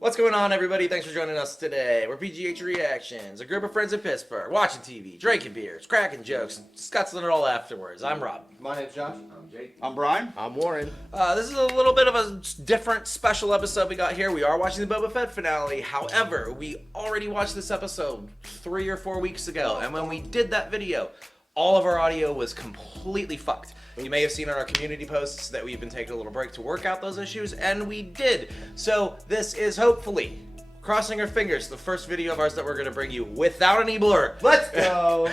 What's going on, everybody? Thanks for joining us today. We're PGH Reactions, a group of friends in Pittsburgh, watching TV, drinking beers, cracking jokes, and discussing it all afterwards. I'm Rob. My name's Josh. I'm Jake. I'm Brian. I'm Warren. This is a little bit of a different special episode we got here. We are watching the Boba Fett finale. However, we already watched this episode 3 or 4 weeks ago, and when we did that video, all of our audio was completely fucked. You may have seen on our community posts that we've been taking a little break to work out those issues, and we did. So this is hopefully, crossing our fingers, the first video of ours that we're going to bring you without any blur. Let's go.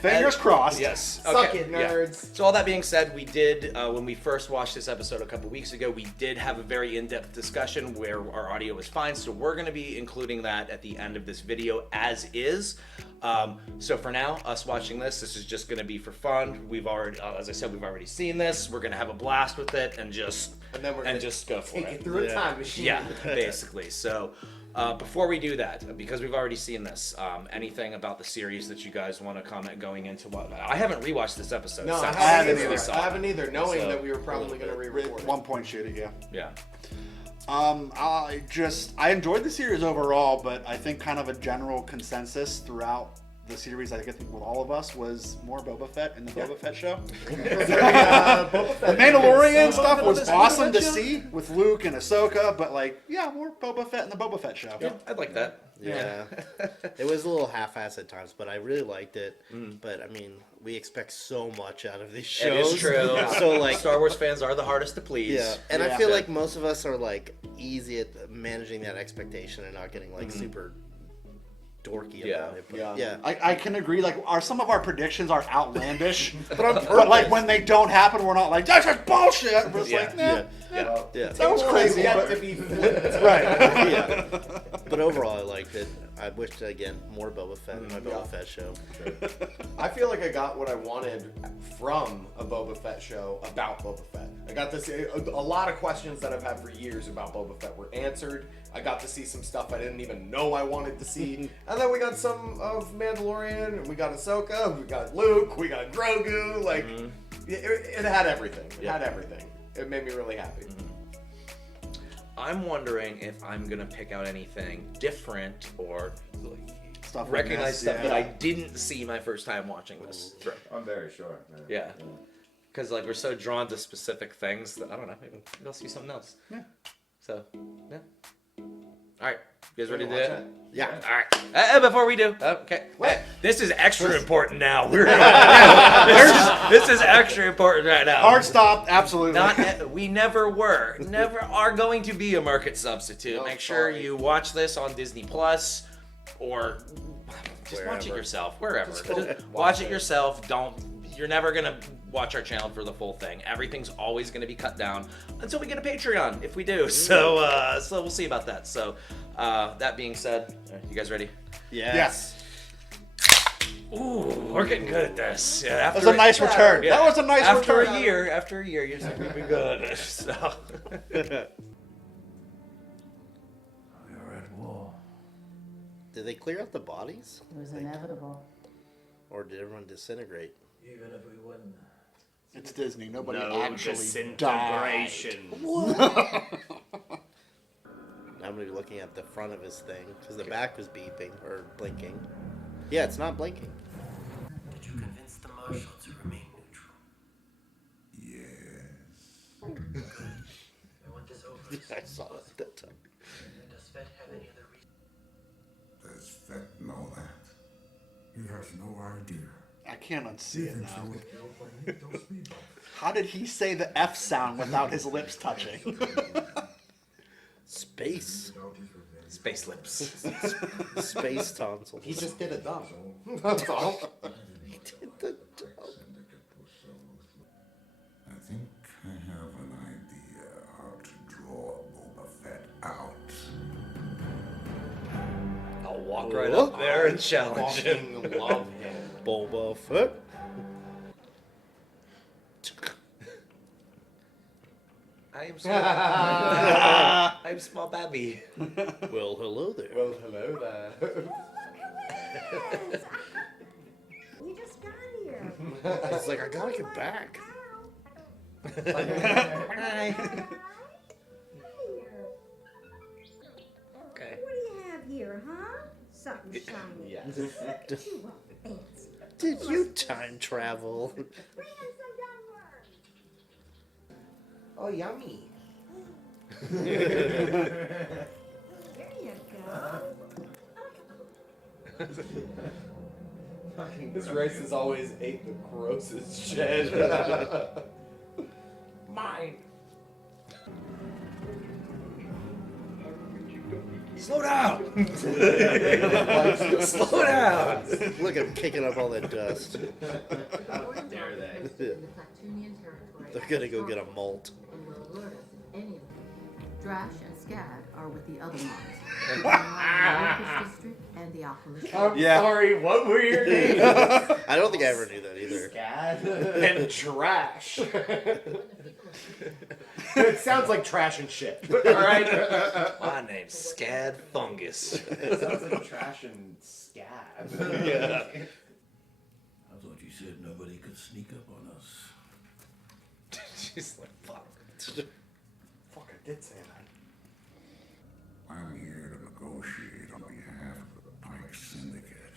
Fingers crossed. Yes. Suck it, nerds. Yeah. So all that being said, we did, when we first watched this episode a couple weeks ago, we did have a very in-depth discussion where our audio was fine. So we're going to be including that at the end of this video as is. So for now, us watching this is just going to be for fun. We've already, as I said, we've already seen this. We're going to have a blast with it and just go for take it. it through a time machine. Yeah, basically. So before we do that, because we've already seen this, anything about the series that you guys want to comment going into what? I haven't rewatched this episode. No, since I haven't we either. saw I it. haven't either, knowing that we were probably going to re-record it. 1 point shooting, yeah. Yeah. I enjoyed the series overall, but I think kind of a general consensus throughout the series, I think with all of us, was more Boba Fett in the Boba Fett show. The Mandalorian stuff was awesome to see with Luke and Ahsoka, but more Boba Fett in the Boba Fett show. Yeah, I'd like that. Yeah. It was a little half-assed at times, but I really liked it. But I mean, we expect so much out of these shows. It is true. So like Star Wars fans are the hardest to please. yeah, and Yeah. I feel like most of us are like easy at managing that expectation and not getting like super dorky about it. But, yeah. I can agree. Some of our predictions are outlandish, but when they don't happen, we're not like, that's just bullshit. We're just like, nah. Yeah. That was crazy. Yet But, to be flipped. right. Yeah. But overall, I liked it. I wished, again, more Boba Fett in my Boba Fett show. I feel like I got what I wanted from a Boba Fett show about Boba Fett. I got to see a lot of questions that I've had for years about Boba Fett were answered. I got to see some stuff I didn't even know I wanted to see. And then we got some of Mandalorian, and we got Ahsoka, we got Luke, we got Grogu. Like, it had everything. It had everything. It made me really happy. I'm wondering if I'm gonna pick out anything different or Stuff we recognize missed, stuff yeah. that I didn't see my first time watching this. I'm very sure. Yeah. Because we're so drawn to specific things that I don't know. Maybe I'll see something else. Yeah. So yeah. All right. You guys ready to do Watch it? that. Yeah. All right. Before we do, okay. This is extra important now. This is extra important right now. Hard stop, absolutely. We never are going to be a market substitute. No, Make sure sorry. you watch this on Disney Plus or just watch it Wherever. yourself, wherever. go Just watch watch it it. yourself. You're never gonna watch our channel for the full thing. Everything's always gonna be cut down until we get a Patreon, if we do. So we'll see about that. So that being said, you guys ready? Yes. Ooh, we're getting good at this. Yeah, That was a nice return. Yeah. That was a nice return. After a year, you're just gonna be good. So. We're at war. Did they clear out the bodies? It was inevitable. Or did everyone disintegrate? Even if we win. It's Disney. Nobody No actually died. disintegration. I'm gonna be looking at the front of his thing because the back was beeping or blinking. Yeah, it's not blinking. Did you convince the Marshal to remain neutral? Yes. I want this over. I saw that at that time. Does Fett have any other reason? Does Fett know that? He has no idea. I can't unsee it now. Those people. How did he say the F sound without his lips touching? Space. Space lips. Space tonsils. He just did a dumb. That's all. He did the dumb. I think I have an idea how to draw Boba Fett out. I'll walk right up there and challenge him. Fucking love him. Boba Fett. I'm small babby. Well, hello there. Well, hello there. We just got here. It's like I gotta get back. Hi. here, huh? Something shiny. Yes. You want fancy. Did you time travel? Bring in some young worms. Oh, yummy. There you go. This race has always ate the grossest shit. Mine. Slow down! Slow down! Look at him kicking up all that dust. How dare they? They're gonna go get a molt. And will alert us if any of them. Drash and Scad are with the other mods. The District and the Alchemist. I'm Yeah. sorry, what were your names? I don't think I ever knew that either. Scad and trash. It sounds like trash and shit. Alright? My name's Scad Fungus. It sounds like trash and scab. Yeah. I thought you said nobody could sneak up on us. She's like, fuck. Fuck, I did say that. I'm here to negotiate on behalf of the Pike Syndicate.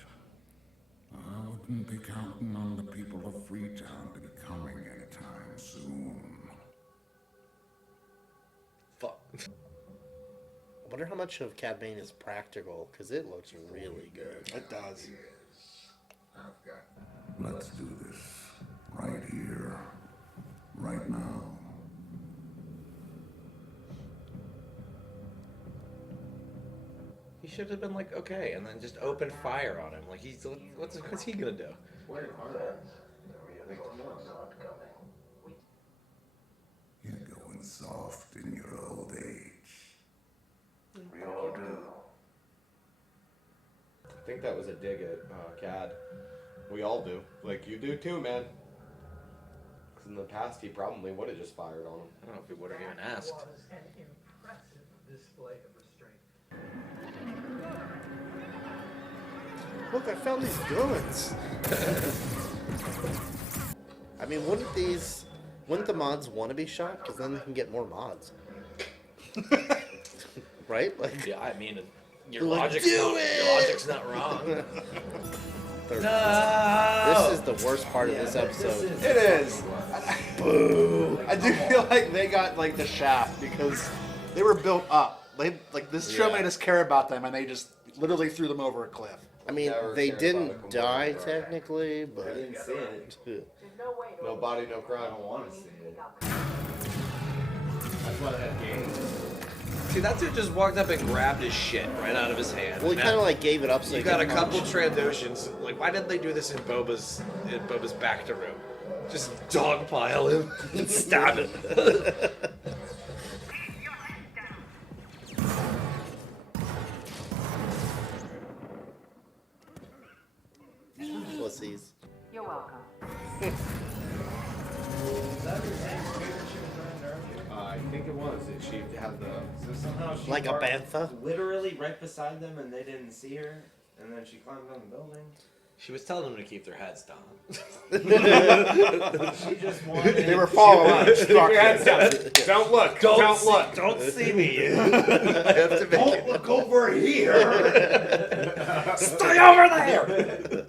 I wouldn't be counting on the people of Freetown to be coming anytime soon. Fuck. I wonder how much of Cad Bane is practical, because it looks really good. It does. Let's do this. Right here. Right now. He should have been like, okay, and then just open fire on him. Like, what's he gonna do? Where are they? You're going soft in your old age. We all do. I think that was a dig at Cad. We all do. Like, you do too, man. Because in the past, he probably would have just fired on him. I don't know if he would have even asked. An impressive display of restraint. Look, I found these guns. I mean, wouldn't the mods want to be shot? Because then you can get more mods. Right? Like, Yeah, I mean, your Like, logic's do not it! your logic's not wrong. this is the worst part of this episode. It is. Boo! I do feel like they got like the shaft because they were built up. This show made us care about them, and they just literally threw them over a cliff. I mean, Never they cared didn't about it die completely. technically, I but didn't see it. No way to No body, no crime. I don't want to see it. That's why they had games. See, that dude just walked up and grabbed his shit right out of his hand. well, he Now, kind of like gave it up. So you he got a could couple punch. Trandoshans. Like, why didn't they do this in Boba's back to room? Just dogpile him and stab him. Pussies. You're welcome. I think it was. She had the. So somehow she Like a parked bantha? literally right beside them, and they didn't see her. And then she climbed on the building. She was telling them to keep their heads down. She just wanted. They were following instructions. Don't look. Don't look. Don't see me. I have to make Don't look over here. Stay over there.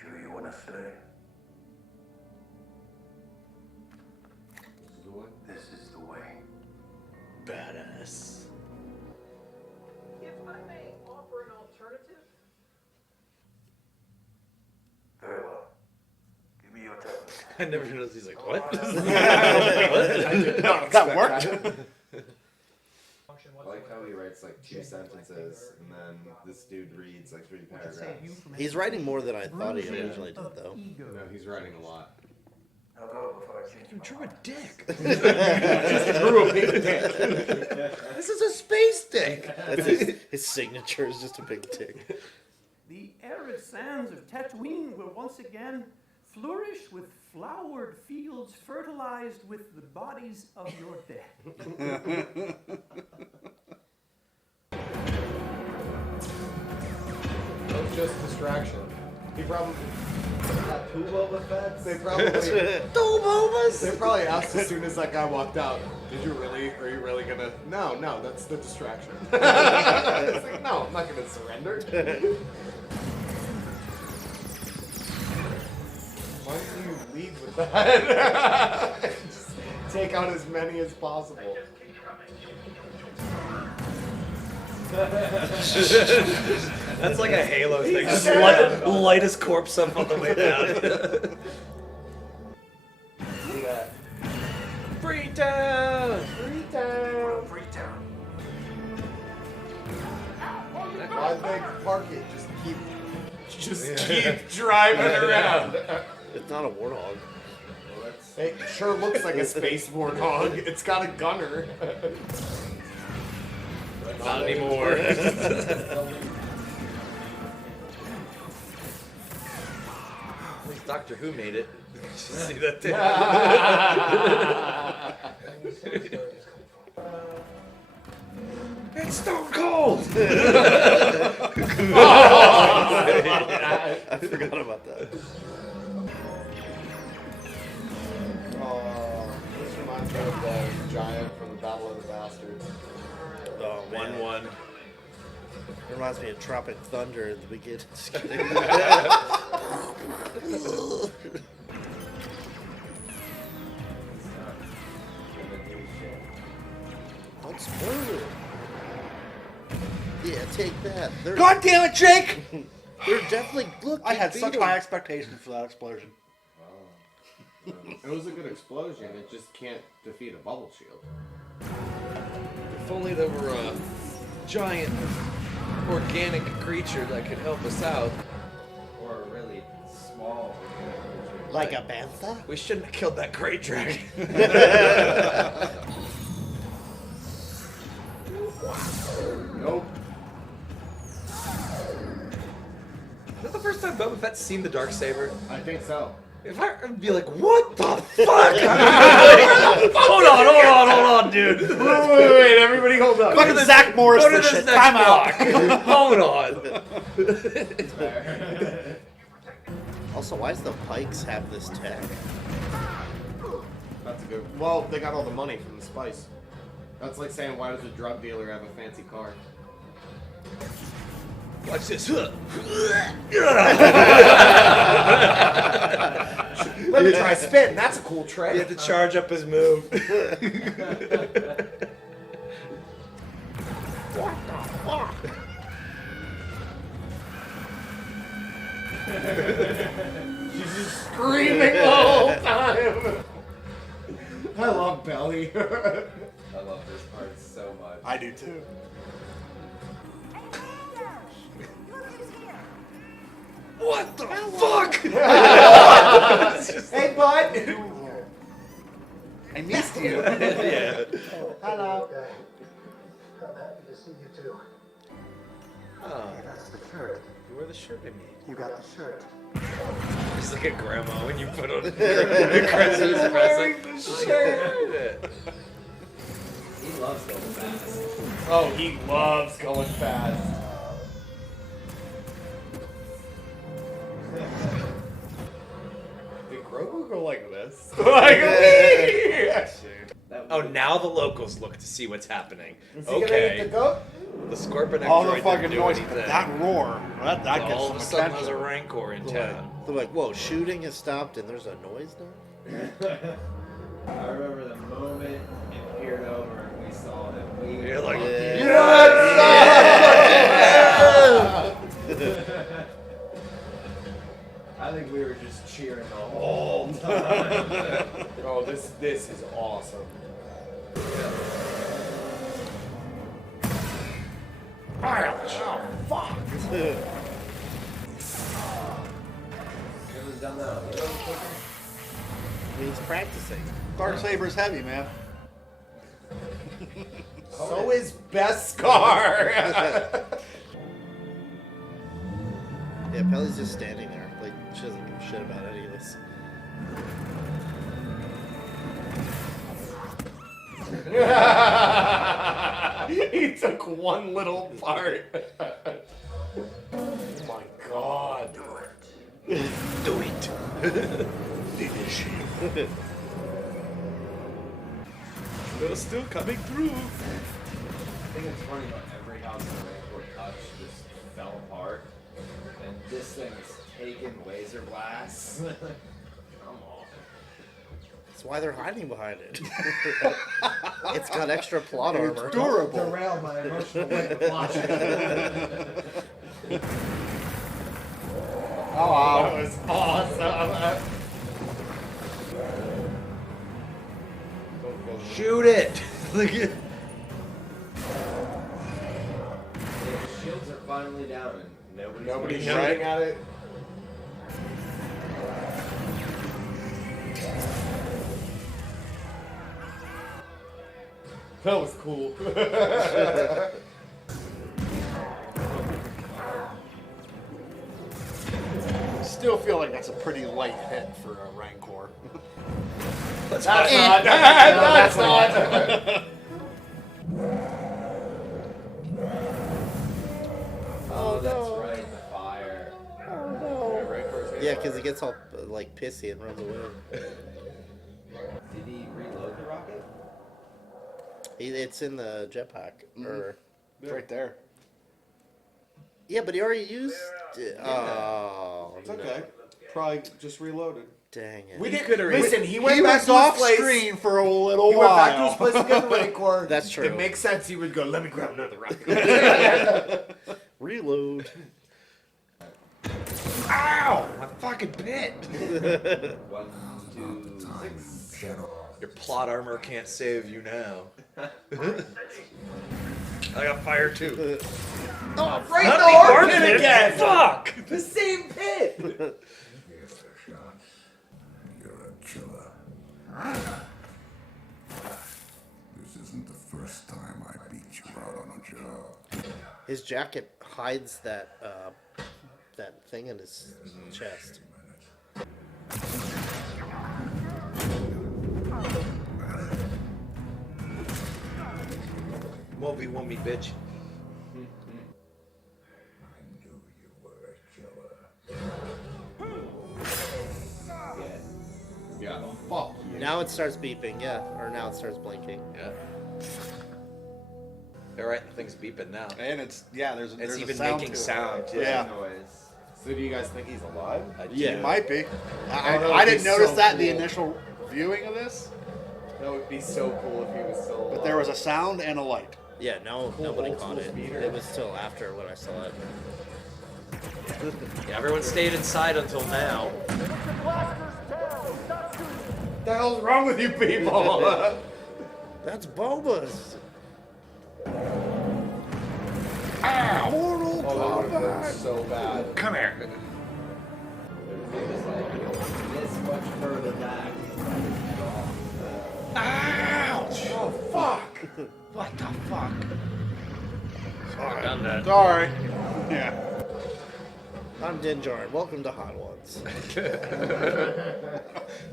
Sure you want to stay? This is the way. Badass. If I may offer an alternative, Very well. Give me your tablet. I never noticed. He's like, what? That worked. function I like how he writes like 2 sentences and then this dude reads like 3 paragraphs. He's writing more than I thought he originally did, though. No, he's writing a lot. I'll go before I see You drew a dick. Drew a big dick. This is a space dick. That's his signature is just a big tick. the arid sands of Tatooine will once again flourish with flowered fields fertilized with the bodies of your dead. That was just distraction. He probably. Got two Boba Fetts? They probably. Two Bobas. They probably asked as soon as that guy walked out. Did you really? Are you really gonna? No, that's the distraction. It's like, no, I'm not gonna surrender. Why don't you lead with that? Just take out as many as possible. That's like a Halo thing. Just light his corpse up on the way down. Freetown! Freetown! Freetown. Why they park it? Just keep driving around. It's not a warthog. It sure looks like a space warthog. It's got a gunner. Not anymore. At least Doctor Who made it. Did you see that thing? It's Stone Cold! I forgot about that. This reminds me of the giant from the Battle of the Bastards. Oh, man. 1-1. It reminds me of Tropic Thunder at the beginning. Just kidding. Don't spoil it. Yeah, take that. God damn it, Jake! They're definitely I had such high expectations for that explosion. It was a good explosion. It just can't defeat a bubble shield. If only there were a giant organic creature that could help us out. Or a really small. Like a bantha? We shouldn't have killed that great dragon. Nope. Is that the first time Boba Fett's seen the Darksaber? I think so. If I'd be like, what the fuck? Hold on, dude. Wait, everybody hold up. Fucking Zach Morris Go to this this shit. next Time out. block. Hold on. Also, why does the Pikes have this tech? That's a good. Well, they got all the money from the spice. That's like saying, why does a drug dealer have a fancy car? Watch this. Let me try spitting. That's a cool trick. You have to charge up his move. What the fuck? She's just screaming the whole time. I love Belly. I love this part so much. I do too. What the fuck? Hey, bud. I missed you. Yeah. Hello. I'm happy to see you too. Oh, That's the shirt. you wear the shirt I made. You got the shirt. Just like a grandma when you put on a Christmas present. He loves going fast. Oh, he loves going fast. Did Grogu go like this? Like me? Oh, now the locals look to see what's happening. Is he gonna eat the goat? The Scorpion All the droid fucking didn't do noise. anything. That roar. That gets All some of a sudden there's a attention. rancor in town. They're like, whoa, shooting has stopped and there's a noise now? I remember the moment it peered over and we saw him. You're like, I think we were just cheering the whole time. Oh, this is awesome. Oh, fuck. Who's done that? You know, quicker? Means practicing. Darksaber's heavy, man. So is Beskar. Yeah, Pelly's just standing there. Like, she doesn't give a shit about any of this. He took one little part. Oh my god. Finish him. They're still coming through. I think it's funny how every house in the Rancor touched just fell apart. And this thing is taking laser blasts. Come on. That's why they're hiding behind it. It's got extra plot armor. Durable. Derail my emotional way of watching. Oh, wow. That was awesome. Shoot it! The shields are finally down and nobody's shooting at it. That was cool. Still feel like that's a pretty light hit for a Rancor. That's not. That's not. Oh, that's right, the fire. Yeah, because he gets all like pissy and runs away. Did he reload the rocket? It's in the jetpack. Or It's right there. yeah, but he already used. Oh, It's okay. Probably just reloaded. Dang it. We didn't. Listen, he went He back was to his off place. screen for a little He went while. back to his place to get the Rancor. That's true. It makes sense. He would go, let me grab another rocket. Reload. Ow! My fucking pit! 1, 2, 6. Your plot armor can't save you now. I got fire too. Oh, right Not in the the arm pit pit. again. Fuck! The same pit. Here's a shot. You're a killer. This isn't the first time I beat you out on a job. His jacket hides that that thing in his chest. 1v1 me, bitch. I knew you were a killer. Yeah. Fuck you. Now it starts beeping, yeah. Or now it starts blinking. Yeah. Alright, the thing's beeping now. And it's, yeah, there's It's a even sound making to it. sound. Yeah. Noise. So do you guys think he's alive? He might be. I that would didn't be notice so that in the cool. initial viewing of this, That would be so cool if he was still alive. but there was a sound and a light. Yeah, no, nobody old caught school it. speeder. It was still after when I saw it. Yeah, everyone stayed inside until now. What the hell's wrong with you people? That's Boba's. Oh, that hurts so bad. Come here. It was like this much further back. Ouch! Oh, fuck. What the fuck? I've done that. Sorry. Yeah. I'm Dinjar. Welcome to Hot Ones.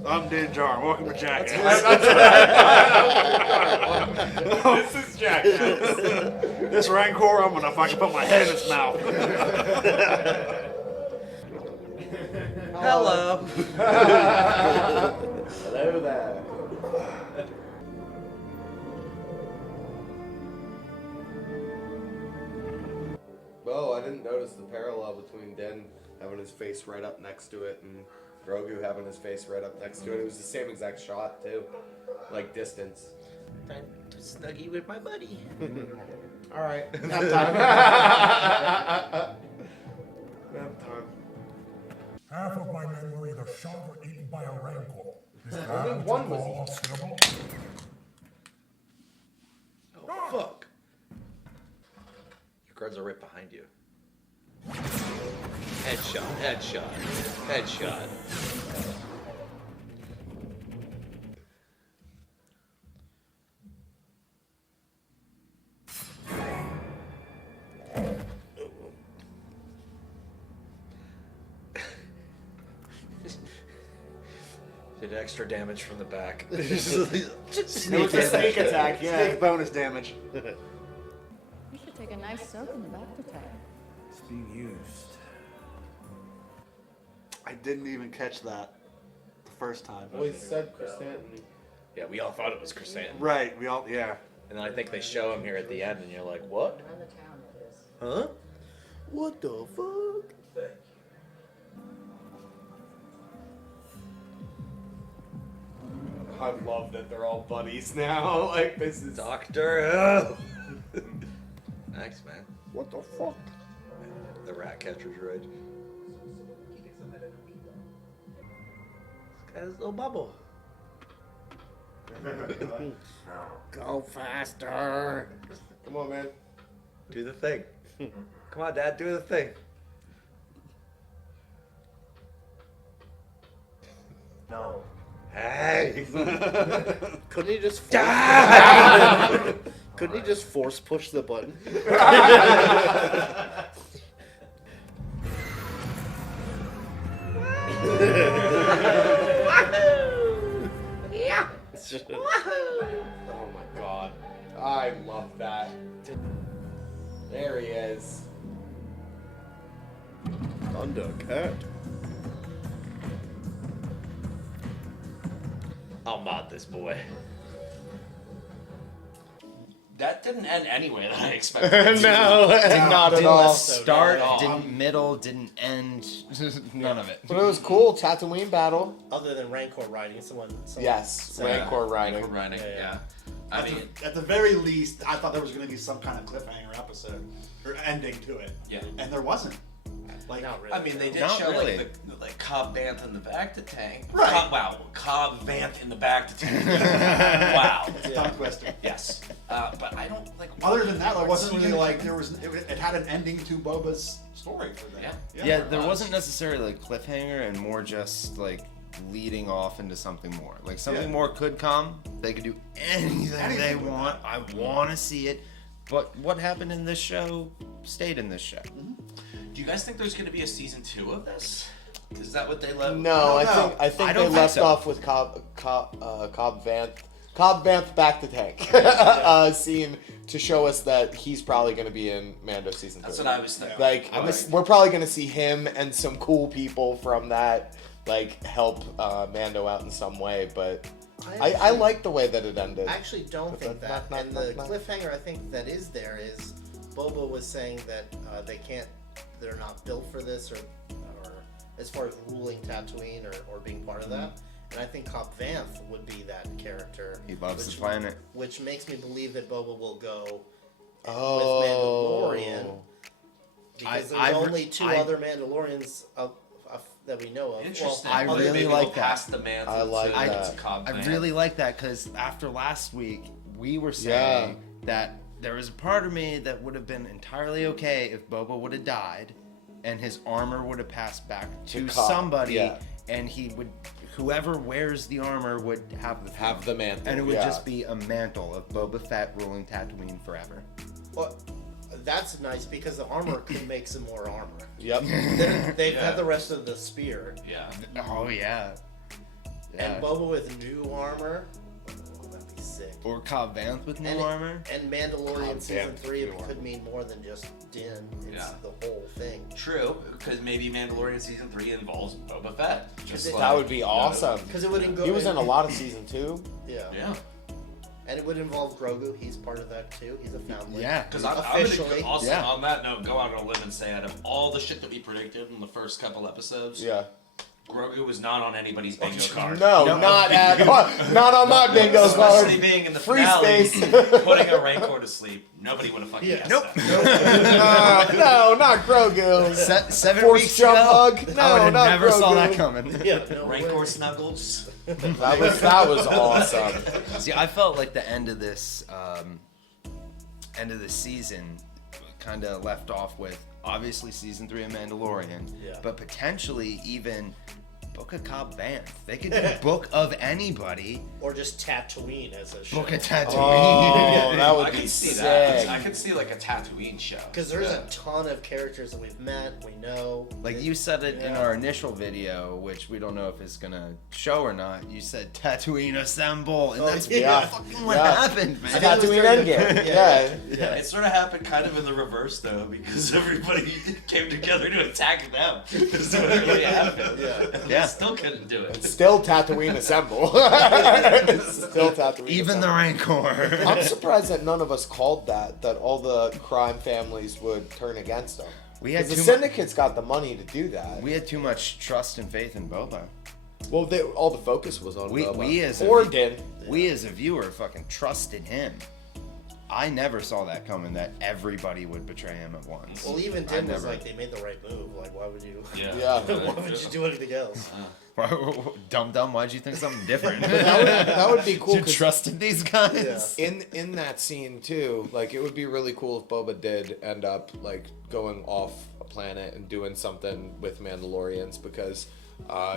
I'm Dinjar. Welcome to Jackass. This is Jackass. This Rancor, I'm gonna fucking put my head in its mouth. Hello. Hello there. Oh, I didn't notice the parallel between Den having his face right up next to it and Grogu having his face right up next to it. It was the same exact shot too, like distance. Time to snuggie with my buddy. All right. Nap time. Nap time. Half of my men were either shot or eaten by a rancor. Is that Only what one you was call eaten. hospitable? Oh, fuck. Your guards are right behind you. Headshot, headshot, headshot. Did extra damage from the back. It was a sneak attack, yeah. Sneak bonus damage. You should take a nice soak in the bath tank. It's being used. I didn't even catch that. first time. Well, he said Chrysanthemum. Yeah, we all thought it was chrysanthemum. Right, we all, yeah. And then I think they show him here at the end, and you're like, what? Huh? What the fuck? I love that they're all buddies now. Like, this is... Doctor Who. Thanks, man. What the fuck? The rat catcher's right. This guy's a little bubble. Go faster. Come on, man. Do the thing. Come on, Dad, do the thing. No. Hey! Couldn't he just couldn't he just force push the button? Oh my god. I love that. There he is. Thundercat. I'll mod this boy. That didn't end anyway that I expected. No, not at all. Start, Not at all. didn't middle, didn't end. None of it. But it was cool. Tatooine battle. Other than Rancor riding, someone Yes, said Rancor riding. Rancor riding, yeah. At the very least, I thought there was going to be some kind of cliffhanger episode or ending to it. Yeah. And there wasn't. Like, Not really. I mean, they did Not show really. like Cobb Vanth in the back to tank. Right. Cobb Vanth in the back to tank. Wow. it's a tongue twister. Yes. But I don't like. Other than that, it wasn't really like there was. It had an ending to Boba's story for them. Yeah, there wasn't necessarily like cliffhanger and more just like leading off into something more. Like something more could come. They could do anything they with want. I want to see it. But what happened in this show stayed in this show. Do you guys think there's going to be a season 2 of this? Is that what they left? No, I No. think I they don't think left so. off with Cobb Vanth back to tank scene to show us that he's probably going to be in Mando season 2. That's what I was thinking. Like, we're probably going to see him and some cool people from that, like, help Mando out in some way. But I like the way that it ended. I actually don't think that. And the cliffhanger I think that is there is Boba was saying that they're not built for this or as far as ruling Tatooine or being part of that. And I think Cobb Vanth would be that character. He loves the planet. Which makes me believe that Boba will go with Oh. Mandalorian. Because there's only two other Mandalorians that we know of. Interesting. I Well, really maybe like we'll that. pass the man I like that. to Cobb I Vanth. really like that because after last week, we were saying that there was a part of me that would have been entirely okay if Boba would have died and his armor would have passed back to Cobb, somebody and whoever wears the armor would have the mantle. and it would just be a mantle of Boba Fett ruling Tatooine forever. Well, that's nice because the armor could make some more armor. Yep. They've had the rest of the spear. Yeah. Oh yeah. And Boba with new armor. Oh, that'd be sick. Or Cobb Vanth with new armor. And Mandalorian Cobb season Vanth 3 with new could mean more than just Din. It's the whole thing. True, because maybe Mandalorian season 3 involves Boba Fett. That would be awesome. Because it would He was in a lot of season 2. Yeah. Yeah. And it would involve Grogu. He's part of that too. He's a foundling. Yeah. Because I'm officially. gonna also on that note go out on a limb and say out of all the shit that we predicted in the first couple episodes, Grogu was not on anybody's bingo card. No, not at all. Not on my bingo card. Especially being in the Free finale, space. putting a Rancor to sleep. Nobody would have fucking guessed that. No, not Grogu. 7 Force weeks jump ago, hug? No, I would have not never saw Grogu. that coming. Rancor snuggles. That was awesome. See, I felt like the end of this season kind of left off with obviously season 3 of Mandalorian, but potentially even Book of Cobb Vanth. They could do Book of anybody. Or just Tatooine as a show. Book of Tatooine. Oh, that would I be could see sick. that. I could see like a Tatooine show. Because there's a ton of characters that we've met, we know. Like you said it in our initial video, which we don't know if it's gonna show or not. You said Tatooine assemble, and that's fucking what happened, man. Tatooine Endgame. Yeah. It sort of happened kind of in the reverse though, because everybody came together to attack them. That's what really happened. Yeah. Yeah. Still couldn't do it. It's still Tatooine assemble. It's still Tatooine Even the Rancor. I'm surprised that none of us called that all the crime families would turn against them. We had Because the too syndicate's got the money to do that. We had too much trust and faith in Boba. Well, all the focus was on Boba. We as a viewer fucking trusted him. I never saw that coming, that everybody would betray him at once. Well, even Din was like, they made the right move. Like, why would you? Yeah. Why would you do anything else? Dumb. Why'd you think something different? that would be cool. You trusted these guys. Yeah. In that scene too, like it would be really cool if Boba did end up like going off a planet and doing something with Mandalorians, because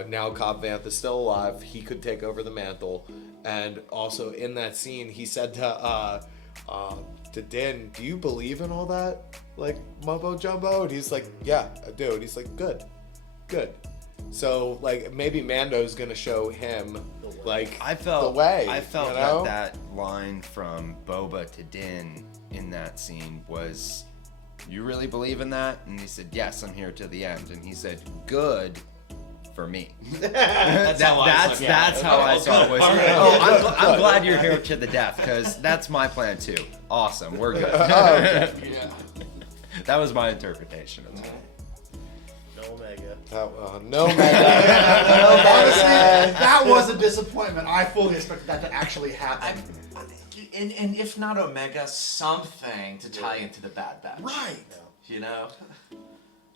now Cobb Vanth is still alive. He could take over the mantle, and also in that scene, he said to Din, "Do you believe in all that, like mumbo jumbo?" And he's like, "Yeah, I do." And he's like, "Good." So like maybe Mando's gonna show him like the way. I felt you know? that line from Boba to Din in that scene was, "You really believe in that?" And he said, "Yes, I'm here to the end." And he said, "Good for me." That's how I saw it. Was, I'm glad you're here to the death, because that's my plan too. Awesome, we're good. Okay. Yeah. That was my interpretation of that. No Omega. No Omega. Honestly, that was a disappointment. I fully expected that to actually happen. And if not Omega, something to tie into the Bad Batch. Right. You know?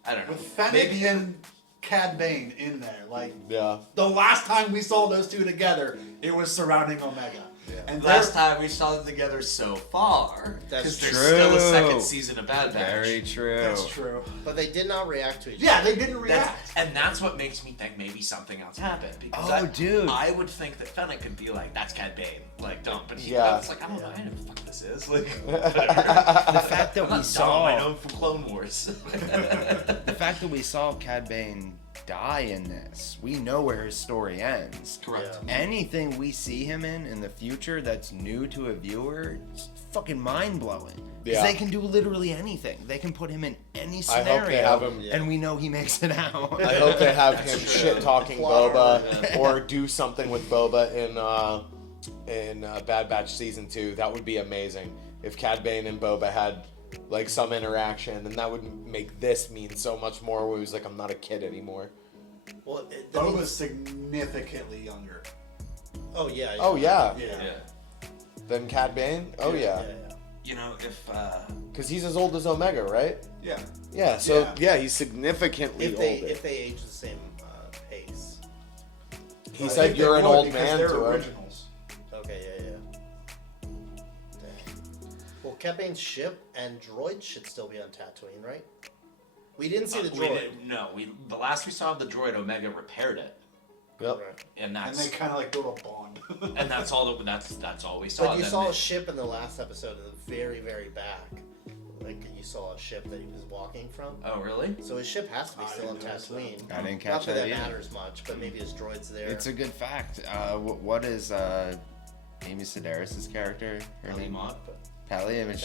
I don't know. With Fennec and Cad Bane in there, like Yeah. the last time we saw those two together, it was surrounding Omega. And Last time we saw them together so far, That's because there's true. still a second season of Bad Batch. Very true. That's true. But they did not react to each other. Yeah, they didn't react. And that's what makes me think maybe something else happened. Because Oh, dude. I would think that Fennec could be like, "That's Cad Bane," like dump, but he, Yeah. it's like, I don't know, I don't know what the fuck this is. Like, The fact that I'm we not saw, dumb, I know him from Clone Wars. the fact that we saw Cad Bane die in this, we know where his story ends. Correct. Anything we see him in the future that's new to a viewer, it's fucking mind-blowing. Because Yeah. they can do literally anything. They can put him in any I scenario, hope they have him. and we know he makes it out. I hope they have him true. shit talking Boba, or do something with Boba in Bad Batch season 2. That would be amazing if Cad Bane and Boba had like some interaction, and that would make this mean so much more. Where he was like, "I'm not a kid anymore." Well, Boba's significantly younger. Oh yeah. Oh yeah. Yeah. Then Cad Bane. Oh yeah. You know, if Because he's as old as Omega, right? Yeah. Yeah. So Yeah. yeah, he's significantly If they older. age the same pace. He said you're an old man they're to him. originals. Okay, yeah. Dang. Well, Cad Bane's ship and droid should still be on Tatooine, right? We didn't see the droid. The last we saw of the droid, Omega repaired it, Yep. Right. and And that's they kind of like built a bond. and that's all that's all we saw. But you Then saw they- a ship in the last episode in the very, very back. Like you saw a ship that he was walking from. Oh really? So his ship has to be I still on didn't notice that. Tatooine. I didn't Not catch that that that either. matters much, but maybe his droid's there. It's a good fact. What is Amy Sedaris' character? Her name? Pally. I mean,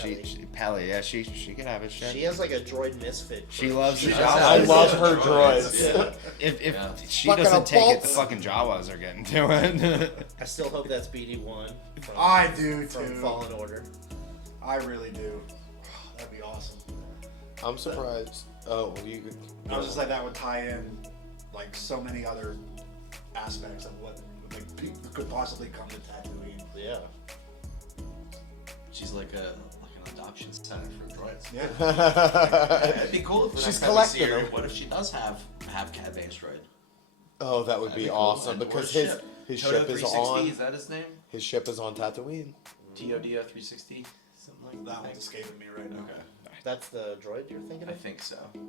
Pally. Yeah, she could have it. She has like a droid misfit. She loves the does Jawas. I love her droids. Yeah. If she Fucking doesn't take it, bolts. the fucking Jawas are getting to it. I still hope that's BD1. From, I do from too. Fallen Order. I really do. That'd be awesome. I'm surprised. Oh, well, you. I was just like that would tie in like so many other aspects of what like could possibly come to Tatooine. Yeah. She's like an adoption center for droids. Yeah. It'd be cool if the She's next time we see collecting her, them. what if she does have Cad Bane's droid? Oh, that would That'd be cool. awesome And because where's his Toto ship is 360, on. Is that his name? His ship is on Tatooine. TODO 360, something like That that. one's escaping me right now. Okay, That's the droid you're thinking I of? think so. Yeah.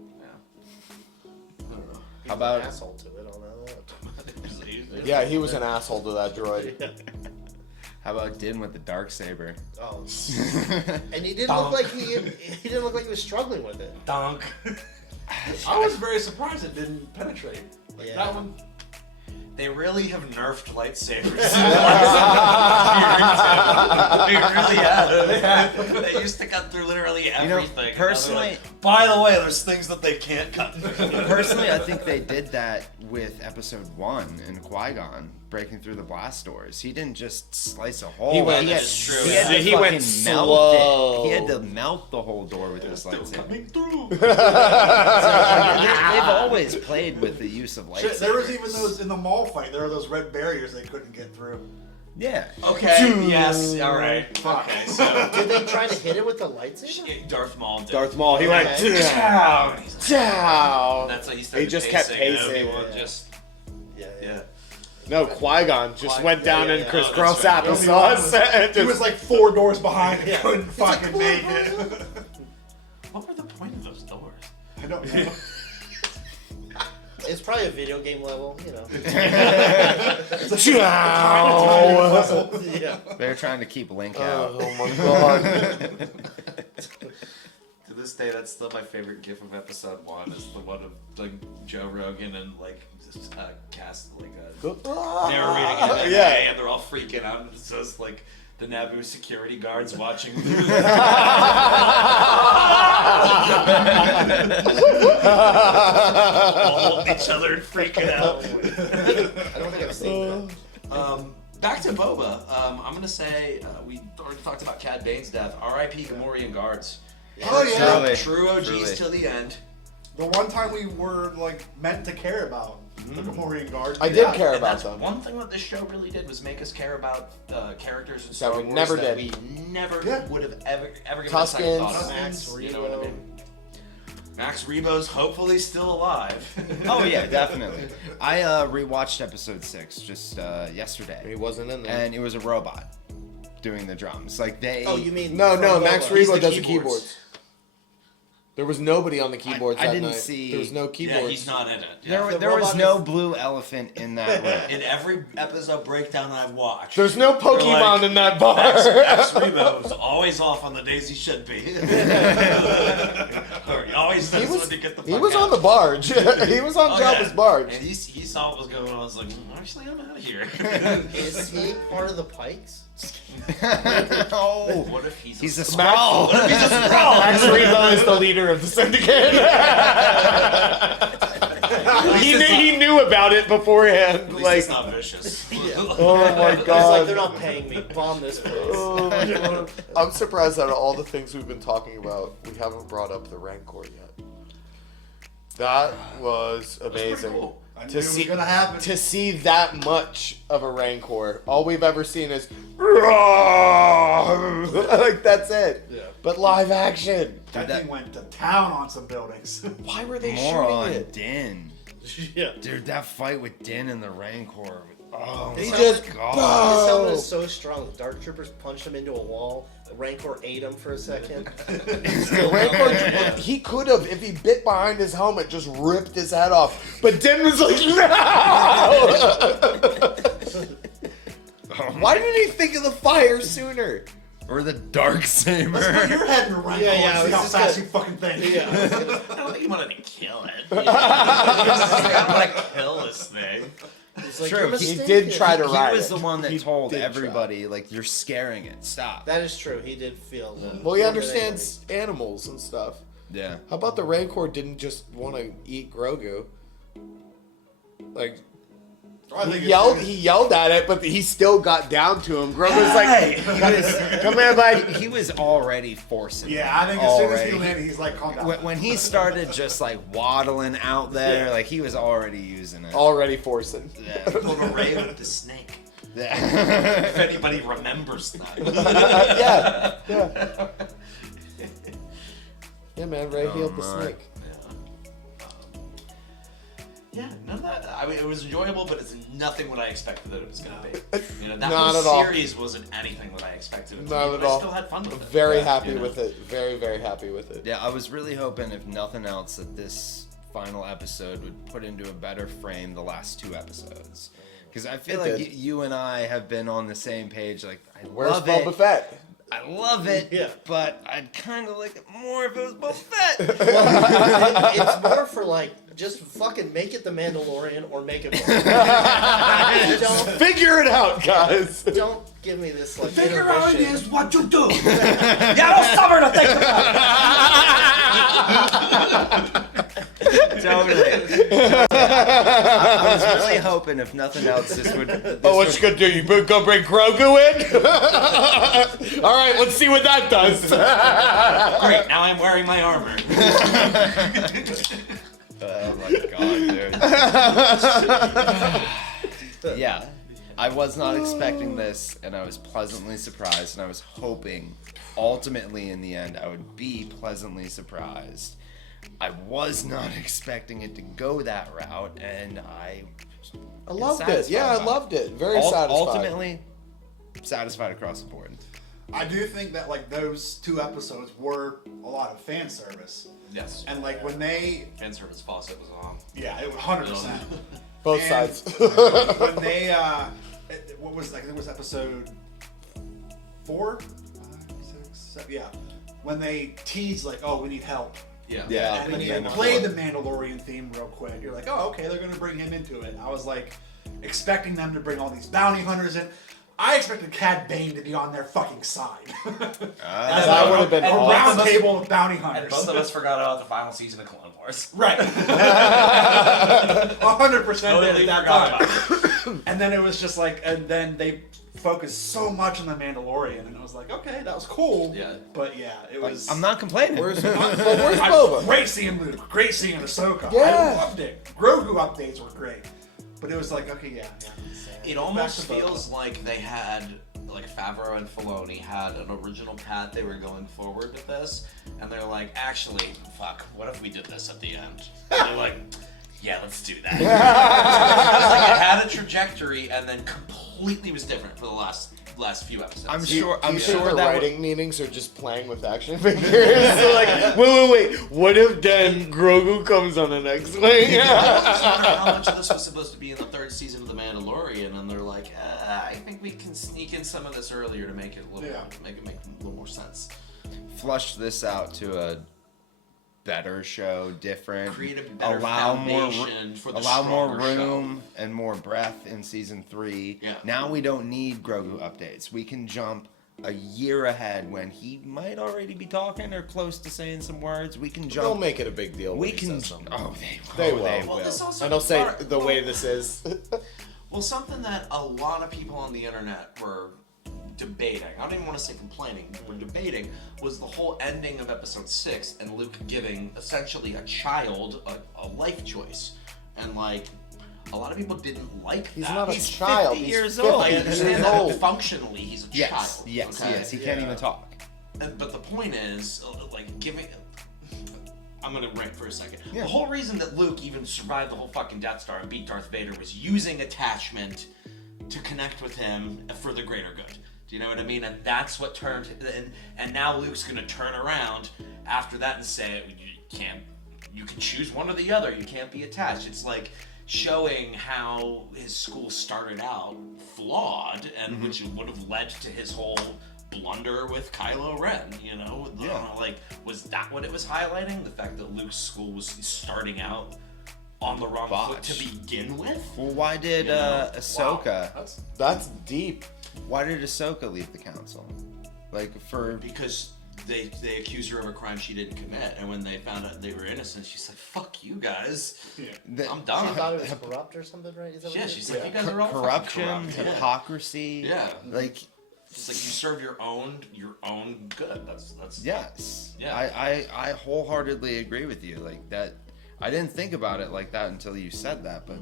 I don't know. He's How about- an asshole to it, I'll know that. Yeah, he was an asshole to that droid. How about Din with the Darksaber? Oh. And he didn't look like he didn't look like he was struggling with it. Donk. I was very surprised it didn't penetrate. Like Yeah. that one. They really have nerfed lightsabers in the last year or two. They really have. They used to cut through literally everything. personally, By the way, there's things that they can't cut. Personally, I think they did that with episode 1 in Qui-Gon, breaking through the blast doors. He didn't just slice a hole. He went- he had, that's true. he had to He fucking went melt slow. it. He had to melt the whole door with his lightsaber. Coming through. They've always played with the use of lightsabers. Shit, there was even those in the mall fight. There were those red barriers they couldn't get through. Yeah. Okay. Yes. All right. Okay. So Did they try to hit it with the lightsaber? Darth Maul did. Darth Maul, he went Okay. down, down. That's how he started. He just kept pacing. pacing. Everyone just. Yeah. No, Qui-Gon just went down and crisscross that's right. applesauce. and He just- was like 4 doors behind and Yeah. couldn't fucking make it. What were the point of those doors? I don't know. It's probably a video game level, you know. Ciao. Yeah. They're trying to keep Link out. Oh my god. To this day, that's still my favorite GIF of episode 1. Is the one of like Joe Rogan and like just cast like narrating it, and Yeah. and they're all freaking out. And it says like the Naboo security guards watching. all holding each other and freaking out. I don't think I've seen that. Back to Boba. I'm gonna say we already talked about Cad Bane's death. R.I.P. Gamorrean guards. Oh yeah. Truly. True OGs Truly. till the end. The one time we were like meant to care about the Gamorrean guards. I did Yeah, care and about that's them. one thing that this show really did was make us care about characters in That Star we Wars never that did. we never Yeah. would have ever given a second thought Tuskens. of. Max You know what I Rebo. mean? Max Rebo's hopefully still alive. Oh yeah, definitely. I rewatched episode 6 just yesterday, He wasn't in there. and it was a robot doing the drums. Like they. Oh, you mean No, from Max Boba? He's Rebo the does the keyboards. keyboards. There was nobody on the keyboards I that didn't night. see- There was no keyboards. Yeah, he's not in it. There, The there was robot no is- blue elephant in that room. In every episode breakdown that I've watched, There's no they're Pokemon like, in that bar. Max Rebo's always off on the days he should be. Or he always knows when to get the fuck He was out. on the barge. He was on Oh, Jabba's yeah. barge. And he saw what was going on. I was like, actually, I'm out of here. Is he part of the Pikes? Oh, What if he's he's a a sprawl. What if he's a sprawl? Max Rebo is the leader of the syndicate. he knew about it beforehand. At least Like, it's not vicious. oh my He's like, god. they're not paying me. Bomb this place. Oh my God. I'm surprised out of all the things we've been talking about, we haven't brought up the Rancor yet. That was amazing. cool. I knew To it was see gonna happen. to see that much of a Rancor. All we've ever seen is like that's it. Yeah. But live action. That that- thing went to town on some buildings. Why were they More shooting on it? Din. Yeah. Dude, that fight with Din and the Rancor. Oh He my just God. His helmet boom. is so strong. The Dark Troopers punched him into a wall. The Rancor ate him for a second. The Rancor, he could have, if he bit behind his helmet, just ripped his head off. But Din was like, no! Why didn't he think of the fire sooner? Or the dark saber. Let's put your head in the Rancor Yeah, and I see was how just fast gonna- you fucking think. Yeah. I was gonna- I don't think he wanted to kill it. He just want to kill this thing. It's like, True, you're he He mistaken. did try to He ride was it. the one that He told did try. everybody, like, you're scaring it. Stop. That is true. He did feel. Well, he more than understands animals and stuff. Yeah. How about the Rancor didn't just want to eat Grogu? Like, he yelled at it, but he still got down to him. Grogu's like, come here, bud. He was already forcing Yeah, it. I think as soon as he Already. landed, he's like, calm down. When he started just like waddling out there, like he was already using it. Already forcing. Yeah. Pulled a Ray with the snake. Yeah. If anybody remembers that. Yeah. Yeah, man, Ray healed the my. snake. Yeah, none of that. I mean, it was enjoyable, but it's nothing what I expected that it was going to be. You know, that Not whole at all. series wasn't anything that I expected it to Not be. at But all. I still had fun with it. Very happy you know? with it. Very, very happy with it. Yeah, I was really hoping, if nothing else, that this final episode would put into a better frame the last 2 episodes. Because I feel It like did. you and I have been on the same page. Like, I Where's love Boba it. Fett? I love it, Yeah. but I'd kind of like it more if it was Boba Fett. It's more for like, just fucking make it the Mandalorian or make it. don't Figure it out, guys. don't give me this like Figure out intermission. is what you do. You don't stubborn to think about I was really hoping, if nothing else, this would. What you gonna do? You gonna bring Grogu in? All right, let's see what that does. Great, now I'm wearing my armor. Oh my god, dude. Yeah, I was not expecting this, and I was pleasantly surprised, and I was hoping, ultimately, in the end, I would be pleasantly surprised. I was not expecting it to go that route, and I loved it. Yeah, I loved it. Very satisfied. Ultimately, satisfied across the board. I do think that like those 2 episodes were a lot of fan service. Yes. And like when they fan service faucet was on. Yeah, it was 100%. Both sides. When they what was like? It was episode 4, 5, 6, 7. Yeah, when they teased like, oh, we need help. Yeah. And then you play the Mandalorian theme real quick. You're like, oh, okay, they're gonna bring him into it. I was like, expecting them to bring all these bounty hunters in. I expected Cad Bane to be on their fucking side. That would have been a awesome. round table with bounty hunters. And both of us forgot about the final season of Clone Wars. Right. 100% Totally at that forgot time. And then it was just like, and then they focused so much on the Mandalorian, and I was like, okay, that was cool. Yeah. But yeah, it was. I'm not complaining. Where's Boba? Great seeing Luke. Great seeing Ahsoka. Yeah. I loved it. Grogu updates were great. But it was like, okay, yeah. It almost feels like they had, like Favreau and Filoni had an original path they were going forward with this, and they're like, actually, fuck, what if we did this at the end? And they're like, yeah, let's do that. Like it had a trajectory, and then completely was different for the last few episodes. I'm sure the writing meetings are just playing with action figures. So like, wait. What if then Grogu comes on an X-wing? I just wonder how much of this was supposed to be in the 3rd season of The Mandalorian, and they're like, I think we can sneak in some of this earlier to make it a little make a little more sense. Flush this out to a better show, different, Create a better allow foundation for the more stronger room and more breath in season 3. Yeah. Now we don't need Grogu updates. We can jump a year ahead when he might already be talking or close to saying some words. We can jump. They'll make it a big deal. We when he can. says something. Oh, they will. Well, this also And they'll say part- the way this is. Well, something that a lot of people on the internet were debating, I don't even want to say complaining, but were debating, was the whole ending of episode 6 and Luke giving essentially a child a life choice. And like, a lot of people didn't like He's that. not a He's child. 50 He's years 50 old. I understand years that, old. but functionally he's a child. Yes, okay? he can't even talk. But the point is, like, giving... I'm gonna rant for a second. Yeah. The whole reason that Luke even survived the whole fucking Death Star and beat Darth Vader was using attachment to connect with him for the greater good. Do you know what I mean? And that's what turned... And now Luke's gonna turn around after that and say, you can choose one or the other. You can't be attached. It's like showing how his school started out flawed, and which would have led to his whole blunder with Kylo Ren, you know? Like, was that what it was highlighting? The fact that Luke's school was starting out on the wrong foot to begin with? Well, why did Ahsoka? Wow. That's deep. Why did Ahsoka leave the council? Because they accused her of a crime she didn't commit, and when they found out they were innocent, she's like, "Fuck you guys, I'm done." She thought it was corrupt or something, right? Is that what it is? She's like, "You guys are all corruption, fucking corrupt." hypocrisy. Yeah. Like, it's like you serve your own good. That's yes. Yeah. I wholeheartedly agree with you. Like that. I didn't think about it like that until you said that, but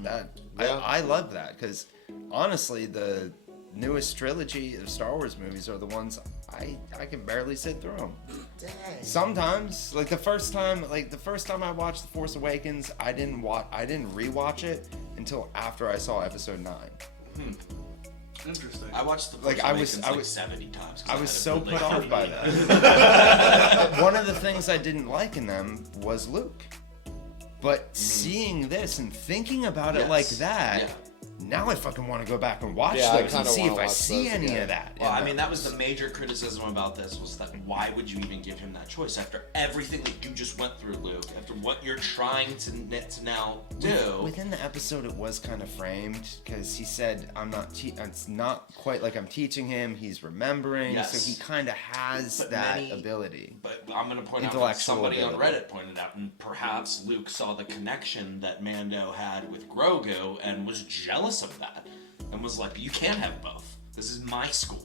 I love that because honestly, the newest trilogy of Star Wars movies are the ones I can barely sit through them. Dang. Sometimes, like the first time I watched The Force Awakens, I didn't rewatch it until after I saw Episode 9. Interesting. I watched the Like, Force I Awakens was 70 times. I was so put off by that. One of the things I didn't like in them was Luke. But seeing this and thinking about it like that, now I fucking want to go back and watch Yeah, I those and kinda see if wanna I watch see those any again. of that. Well, in I mean, that those. was the major criticism about this, was that why would you even give him that choice after everything that you just went through, Luke, after what you're trying to now do. Within the episode, it was kind of framed because he said, it's not quite like I'm teaching him, he's remembering, Yes. so he kind of has But that many- ability. But I'm going to point out that Intellectual somebody on ability. Reddit pointed out, and perhaps Luke saw the connection that Mando had with Grogu and was jealous of that, and was like, "You can't have both. This is my school."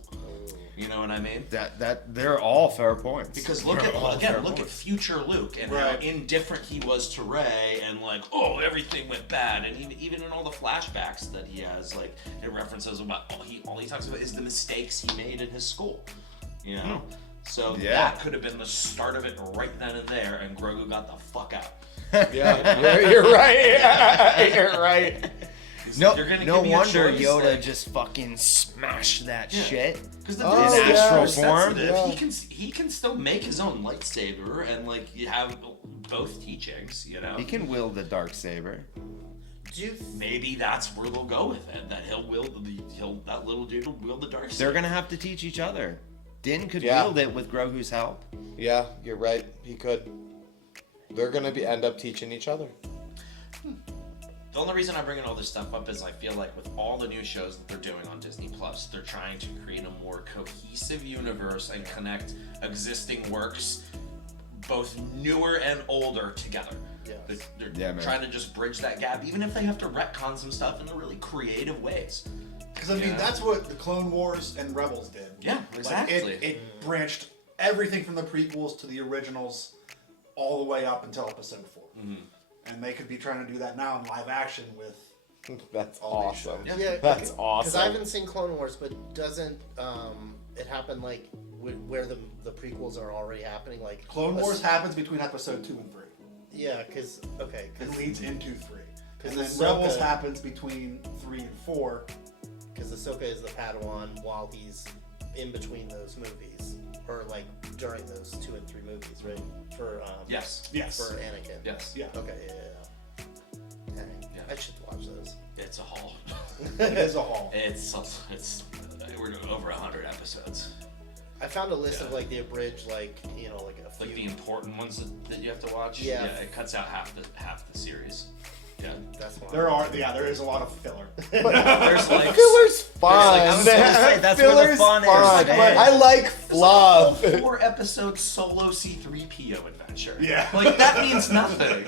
You know what I mean? That they're all fair points. Because look They're all fair at points. future Luke and Right. how indifferent he was to Rey, and like, oh, everything went bad, and even in all the flashbacks that he has, like, it references about all he talks about is the mistakes he made in his school. You know, so Yeah. that could have been the start of it right then and there, and Grogu got the fuck out. Yeah, you're right. You're right. No, You're gonna no give me a wonder choice, Yoda like- just fucking smashed that Yeah. shit Because the in dude's astral super form. sensitive. He can still make his own lightsaber and like you have both teachings. You know, He can wield the dark saber. maybe that's where they'll go with it. That that little dude will wield the dark saber. They're gonna have to teach each other. Din could Yeah. wield it with Grogu's help. Yeah, you're right. He could. They're gonna end up teaching each other. The only reason I'm bringing all this stuff up is I feel like with all the new shows that they're doing on Disney Plus, they're trying to create a more cohesive universe and connect existing works, both newer and older, together. Yes. They're Yeah, man. trying to just bridge that gap, even if they have to retcon some stuff in the really creative ways. Because I mean, Yeah. that's what the Clone Wars and Rebels did. Yeah, Like, exactly. it branched everything from the prequels to the originals, all the way up until Episode 4. Mm-hmm. And they could be trying to do that now in live action with. That's all these awesome. shows. Yeah, That's Because awesome. I haven't seen Clone Wars, but doesn't it happen like where the prequels are already happening? Like Clone Wars happens between Episode 2 and 3. Yeah, because It leads into 3. And then Ahsoka- Rebels happens between 3 and 4. Because Ahsoka is the Padawan while he's in between those movies, or like during those 2 and 3 movies, right? For Yes. for Anakin. Yes. Yeah. Okay. Yeah. Dang, Yeah. I should watch those. It's a haul. It is a haul. We're doing over 100 episodes. I found a list of Yeah. like the abridged, like like a few. Like the important ones that you have to watch. Yeah. It cuts out half the series. Yeah. That's why. There is a lot of filler. There's like Filler's fun. I was gonna say, that's where the Filler's fun is, fun. man. I like fluff. 4-episode solo C-3PO adventure. Yeah. Like that means nothing.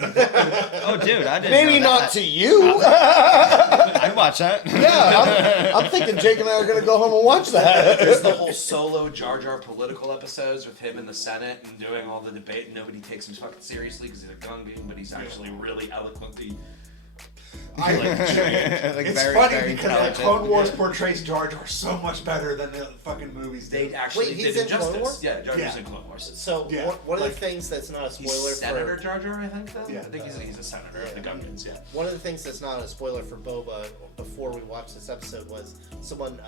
Oh, dude, I didn't. Maybe know not that. to you. I'd watch that. Yeah, I'm thinking Jake and I are gonna go home and watch that. There's the whole solo Jar Jar political episodes with him in the Senate and doing all the debate, and nobody takes him fucking seriously because he's a Gungan, but he's actually really eloquently. I Like it's very, funny very because the intelligent. Clone Wars portrays Jar Jar so much better than the fucking movies They did. actually Wait, he's did in Clone injustice. Wars? Yeah, Jar Jar's Yeah. in Clone Wars. So Yeah, one of like- the things that's not a He's spoiler Senator for Jar Jar, I think. Though. Yeah. I think he's a senator of the Gungans. Yeah. one of the things that's not a spoiler for Boba before we watched this episode was someone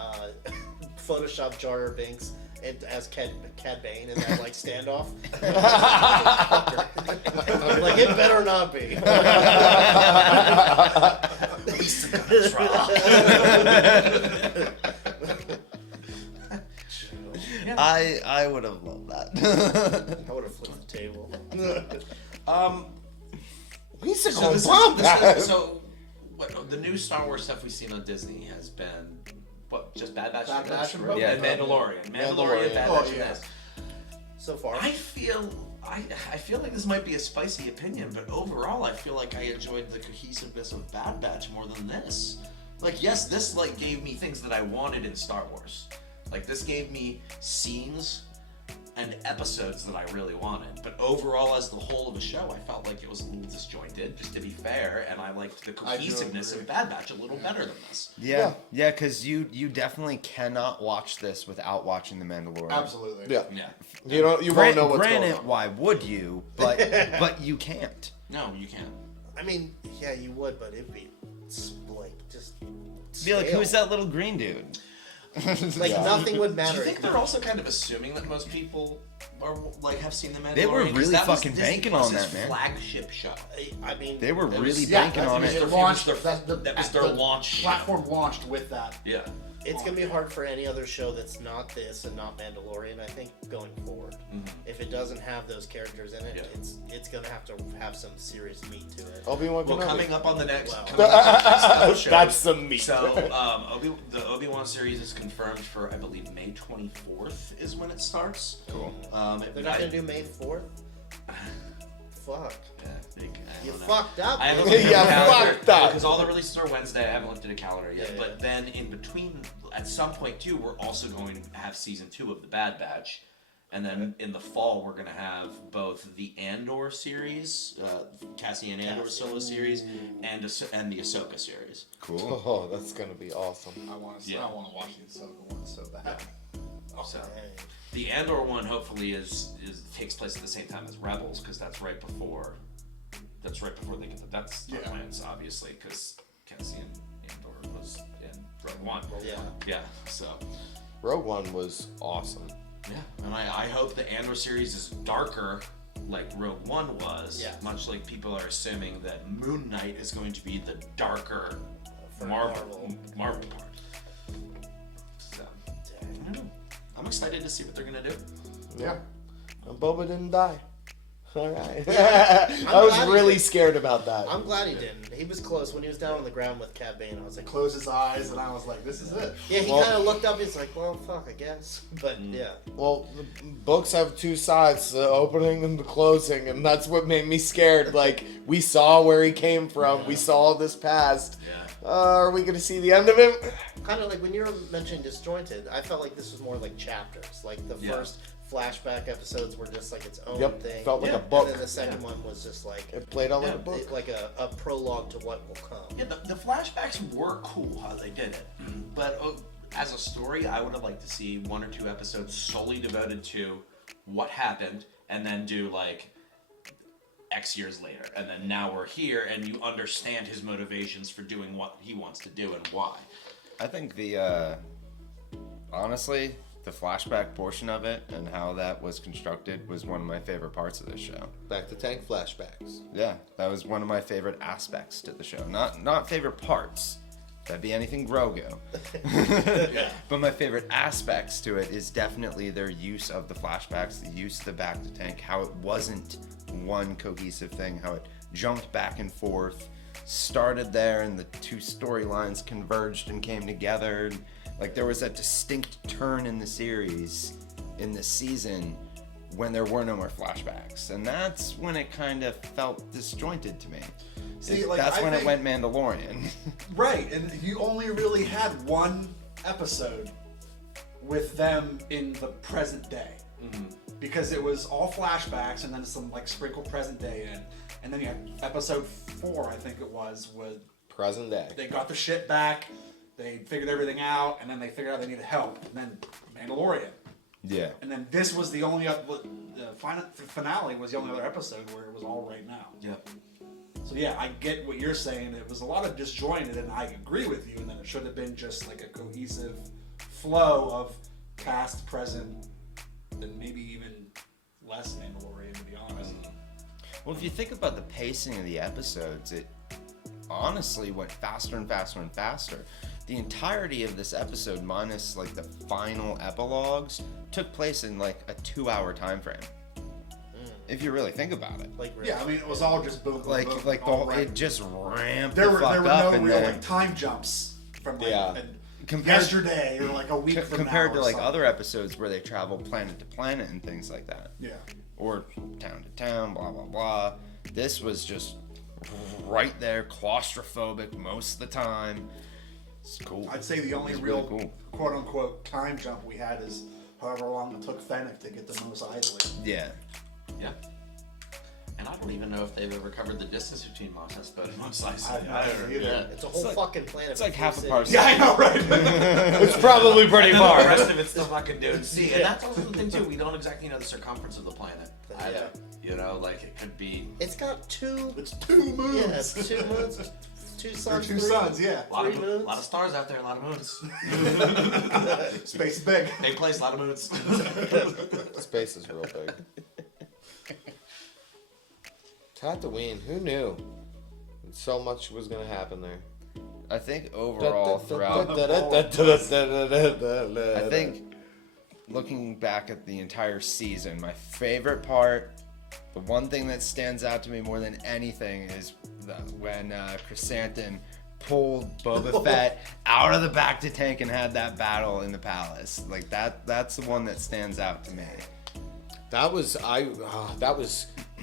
photoshopped Jar Jar Binks and as Cad Bane in that like standoff. Like it better not be. At least the gun's raw. I would have loved that. I would have flipped the table. We used to So go this bomb is, that. so what the new Star Wars stuff we've seen on Disney has been what, just Bad Batch? Bad Batch and Right? Boba Yeah, Fett. Mandalorian, Mandalorian. Bad Oh, Batch, and yeah. this. So far. I feel like this might be a spicy opinion, but overall, I feel like I enjoyed the cohesiveness of Bad Batch more than this. Like, yes, this like gave me things that I wanted in Star Wars. Like, this gave me scenes and episodes that I really wanted. But overall, as the whole of the show, I felt like it was a little disjointed, just to be fair, and I liked the cohesiveness of Bad Batch a little better than this. Yeah, because you definitely cannot watch this without watching The Mandalorian. Absolutely. Yeah. Yeah. You won't know what's Granted, going on. why would you? But you can't. No, you can't. I mean, yeah, you would, but it'd be like just. Be like, stale. who's that little green dude? Like nothing would Do matter. you think they're also kind of assuming that most people are like have seen the Mandalorian? They were 'Cause really that was fucking Disney banking on Plus's that, man. flagship show. I mean, They were It really was- banking that's on because it. it was launched. their- That was their launch show. platform launched with that. Yeah. it's gonna be hard for any other show that's not this and not Mandalorian. I think going forward, if it doesn't have those characters in it, it's gonna have to have some serious meat to it. Obi-Wan Well, Kenobi. coming up on the next, Wow. coming up on the next couple shows. That's some meat. So, the Obi-Wan series is confirmed for, I believe, May 24th is when it starts. Cool. They're not gonna do May 4th. Fuck. I You don't know. fucked up. I haven't bro. looked at Yeah, a calendar, fucked up. because all the releases are Wednesday. I haven't looked at a calendar yet. Yeah, but yeah. then in between, at some point too, we're also going to have season 2 of the Bad Batch, and then in the fall we're going to have both the Andor series, Cassian Andor solo series, and the Ahsoka series. Cool. Oh, that's gonna be awesome. I want to. Yeah. I want to watch the Ahsoka one so bad. So the Andor one hopefully is takes place at the same time as Rebels, because that's right before they get the Death Star plans, obviously, because Cassian Andor was in Rogue One. Yeah. Yeah. So. Rogue One was awesome. Yeah, and I hope the Andor series is darker, like Rogue One was. Yeah. Much like people are assuming that Moon Knight is going to be the darker For Marvel part. So, I don't know. I'm excited to see what they're gonna do. Yeah. And Boba didn't die. All right. I'm I was glad he really did. scared about that. I'm glad he didn't. He was close when he was down on the ground with Cad Bane. I was like, Closed his eyes, and I was like, "This is it." yeah. He Well- kind of looked up. He's like, well, fuck, I guess. But yeah. Well, the books have two sides, the opening and the closing, and that's what made me scared. Like, we saw where he came from, we saw this past. Yeah. Are we going to see the end of him? Kind of like when you were mentioning disjointed, I felt like this was more like chapters. Like the first flashback episodes were just like its own Yep, thing. felt like a book. And then the second one was just like It played out like a book. like a prologue to what will come. Yeah, the flashbacks were cool how they did it, but as a story, I would have liked to see 1 or 2 episodes solely devoted to what happened, and then do like X years later, and then now we're here, and you understand his motivations for doing what he wants to do and why. I think honestly, the flashback portion of it and how that was constructed was one of my favorite parts of this show. Back to tank flashbacks. Yeah, that was one of my favorite aspects to the show. Not favorite parts. That'd be anything Grogu. But my favorite aspects to it is definitely their use of the flashbacks, the use of the back to tank, how it wasn't one cohesive thing, how it jumped back and forth, started there and the 2 storylines converged and came together. Like there was a distinct turn in the series, in this season, when there were no more flashbacks. And that's when it kind of felt disjointed to me. See, like, that's I when it think- went Mandalorian. Right, and you only really had one episode with them in the present day. Because it was all flashbacks and then some like sprinkled present day in. And then you had episode 4, I think it was Present day. they got the shit back, they figured everything out, and then they figured out they needed help. And then Mandalorian. Yeah. And then this was the only other, the finale was the only other episode where it was all right now. Yep. So yeah, I get what you're saying. It was a lot of disjointed, and I agree with you. And then it should have been just like a cohesive flow of past, present, and maybe even less Mandalorian, to be honest. Well, if you think about the pacing of the episodes, it honestly went faster and faster and faster. The entirety of this episode, minus like the final epilogues, took place in like a 2-hour time frame. If you really think about it. Like Yeah, I mean, it was all just boom, boom, like boom, like the all whole, right. it just ramped There the were fuck no up and real then like time jumps from like compared- yesterday or like a week from compared now to or like something. other episodes where they travel planet to planet and things like that. Yeah. Or town to town, blah blah blah. This was just right there, claustrophobic most of the time. It's cool. I'd say the only It's real really cool. quote unquote time jump we had is however long it took Fennec to get to Mos Eisley. Yeah. Yeah. And I don't even know if they've ever covered the distance between Mos Espa and Mos Eisley. I don't know either. It's a whole fucking planet. It's like with half 3 a parsec. cities. Yeah, I know, right? It's probably pretty And then far. the rest of it's the fucking dude. See, and that's also the thing too. We don't exactly know the circumference of the planet either. You know, like it could be. It's got 2. It's 2 moons. Yeah, it's 2 moons. two suns. Two suns, yeah. A lot Three moons. A lot of stars out there, a lot of moons. Space is big. Big place, a lot of moons. Space is real big. Tatooine, who knew? So much was gonna happen there. I think overall throughout, I think looking back at the entire season, my favorite part, the one thing that stands out to me more than anything is when Chrysanthemum pulled Boba Fett out of the bacta tank and had that battle in the palace. Like that's the one that stands out to me. That was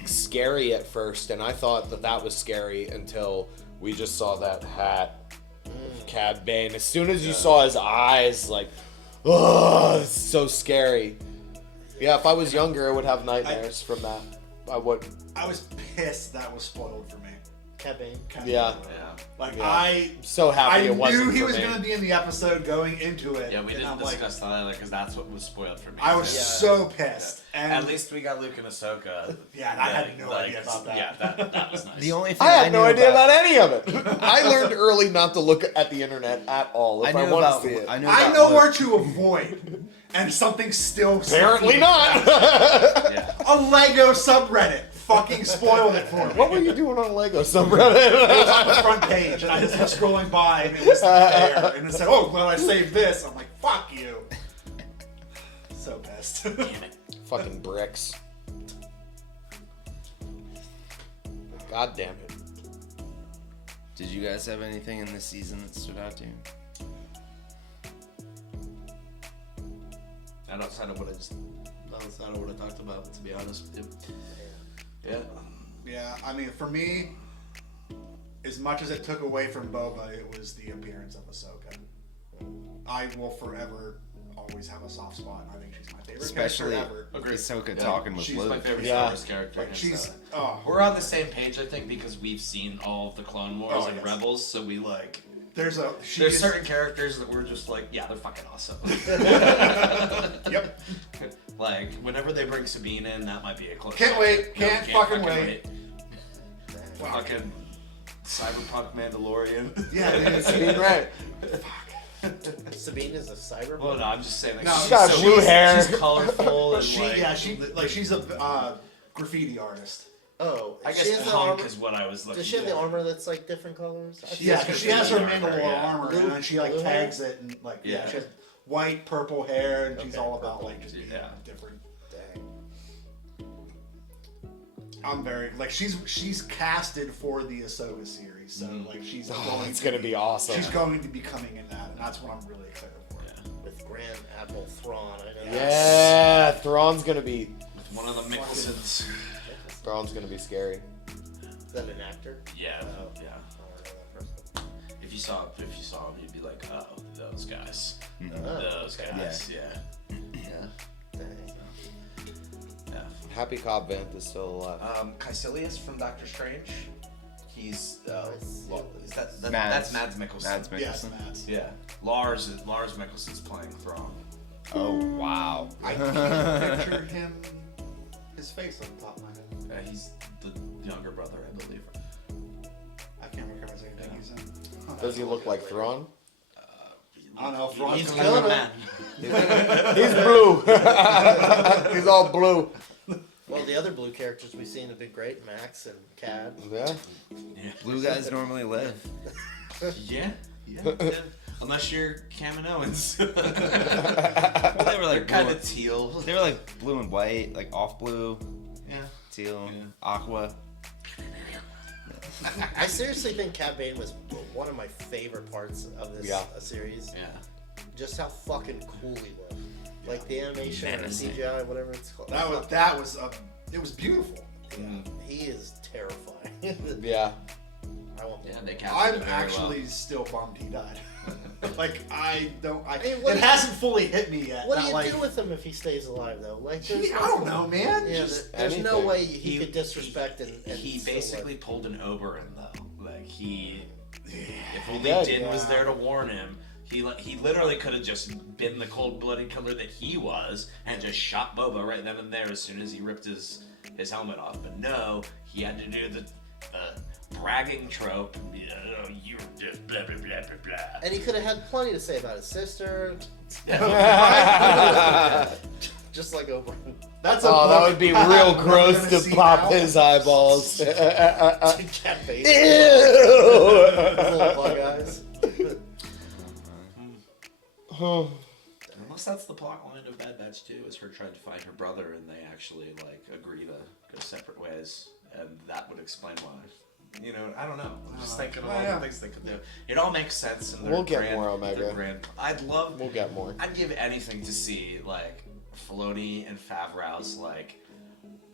scary at first, and I thought that was scary until we just saw that hat of Cad Bane. As soon as you saw his eyes, like, oh, it's so scary. Yeah, if I was younger, I would have nightmares from that. I would. I was pissed that was spoiled for me. Cad Bane. Yeah. Like Yeah. I'm so happy it wasn't. I knew he for was me. going to be in the episode going into it. Yeah, we and didn't I'm discuss that either because that's what was spoiled for me. I was so pissed. And at least we got Luke and Ahsoka. Yeah, and I had no idea about that. Yeah, that was nice. The only thing I had no idea about any of it. it. I learned early not to look at the internet at all if I want to see it. I know where to avoid, and something still. Apparently not. A Lego subreddit fucking spoiled it for me. What were you doing on Lego subreddit? It was on the front page, and I just kept scrolling by, and it was there, and it said, "Oh, glad I saved this." I'm like, "Fuck you." So pissed. Damn it. Fucking bricks. God damn it. Did you guys have anything in this season that stood out to you? And outside of what I talked about, to be honest. Yeah. Yeah, I mean, for me, as much as it took away from Boba, it was the appearance of Ahsoka. I will forever always have a soft spot. I think she's my favorite Especially character ever. Ahsoka talking with She's Luke. my favorite Star Wars character. Like, hands she's down. We're on the same page, I think, because we've seen all of the Clone Wars and yes. Rebels, so we like. There's certain characters that we're just like, yeah, they're fucking awesome. Yep. Like whenever they bring Sabine in, that might be a close. Can't wait. No, Can't fucking wait. Fucking cyberpunk Mandalorian. Yeah, dude. Sabine, right. Sabine is a cyber. Well, no, I'm just saying. Like, No, she's got blue hair. She's colorful and she's a graffiti artist. Oh, I she guess has the punk armor. is what I was looking. Does she have the for. armor that's like different colors? Yeah, because she has her Mandalore yeah. armor, and then she like Blue hair? tags it, and like Yeah. she has white, purple hair, and she's Okay, all about purple. like just being Yeah. different. Dang. I'm very like she's casted for the Ahsoka series, so like she's going. It's gonna be awesome. She's going to be coming in that, and that's what I'm really excited for. With Grand Admiral Thrawn. I know. Yeah, Thrawn's gonna be. One of the Mickelsons. Thrawn's gonna be scary. Is that an actor? Yeah, Oh. yeah. I don't know that person. If you saw him, you'd be like, oh, those guys. Oh, Those okay. guys. Yeah. Dang. Yeah. Happy Cobb Vanth is still alive. Caecilius from Doctor Strange. He's well, is that's Mads. Mads Mikkelsen. Mads Yes, Mikkelsen. Mads. Yeah. Lars Mikkelsen's playing Thrawn. Oh wow. I can't picture him, his face on the top of my head. He's the younger brother, I believe. I can't recognize anything he's in. Huh. Does he look like Thrawn? I don't know. Thrawn's He's gonna gonna. He's blue. He's all blue. Well, the other blue characters we've seen have been great. Max and Cad. Yeah. Blue guys normally live. Yeah. Unless you're Cam and Owens. Well, they were like kind blue, of teal. They were like blue and white, like off blue, Yeah. teal, aqua. I seriously think Cad Bane was one of my favorite parts of this series. Yeah. Just how fucking cool he looked. Like the animation or CGI, whatever it's called. It was beautiful. Yeah, he is terrifying. Yeah. I won't. Yeah, they captured I'm it very actually still bummed he died. Like mean, what it hasn't fully hit me yet. What do that, you like, do with him if he stays alive, though? Like, I don't know, man. Yeah, Just there's no anything. way he could disrespect and he still basically live. pulled an Oberyn though. Like if only did, Din was yeah. there to warn him, he literally could have just been the cold-blooded killer that he was and just shot Boba right then and there as soon as he ripped his helmet off. But no, he had to do the bragging trope. You know, you're just blah blah blah blah blah. And he could have had plenty to say about his sister. Just like Oprah. That's Oh, that would be real gross gonna to see pop now. his eyeballs. Cat face. Ew. Little bug eyes. Unless that's the plot line of Bad Batch 2, is her trying to find her brother, and they actually like agree to go separate ways, and that would explain why. You know, I don't know. I'm just thinking of all the things they could do. It all makes sense in their We'll get grand, more Omega. their grand. We'll get more. I'd give anything to see like Filoni and Favreau's like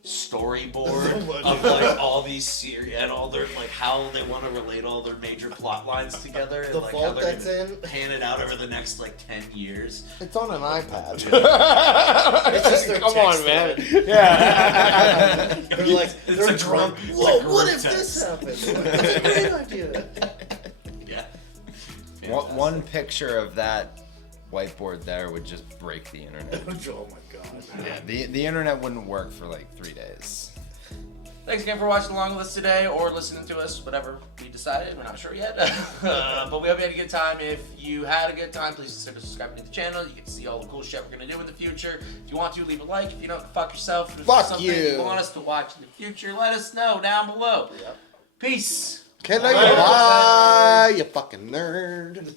storyboard of like all these series and all their like how they want to relate all their major plot lines together and The like how vault they're that's gonna in. pan it out over the next like 10 years. It's on an iPad. It's just their Come on, text man. thread. Yeah. They're like, It's they're a drunk. group- it's Whoa, a what group if text. this happens? That's a great idea. Yeah. One picture of that whiteboard there would just break the internet. Oh my god. Yeah, the internet wouldn't work for like 3 days. Thanks again for watching along with us today, or listening to us, whatever we decided. We're not sure yet. But we hope you had a good time. If you had a good time, please consider subscribing to the channel. You get to see all the cool shit we're going to do in the future. If you want to, leave a like. If you don't, fuck yourself. If there's something you want us to watch in the future, let us know down below. Yep. Peace. Can I go? Bye, you fucking nerd.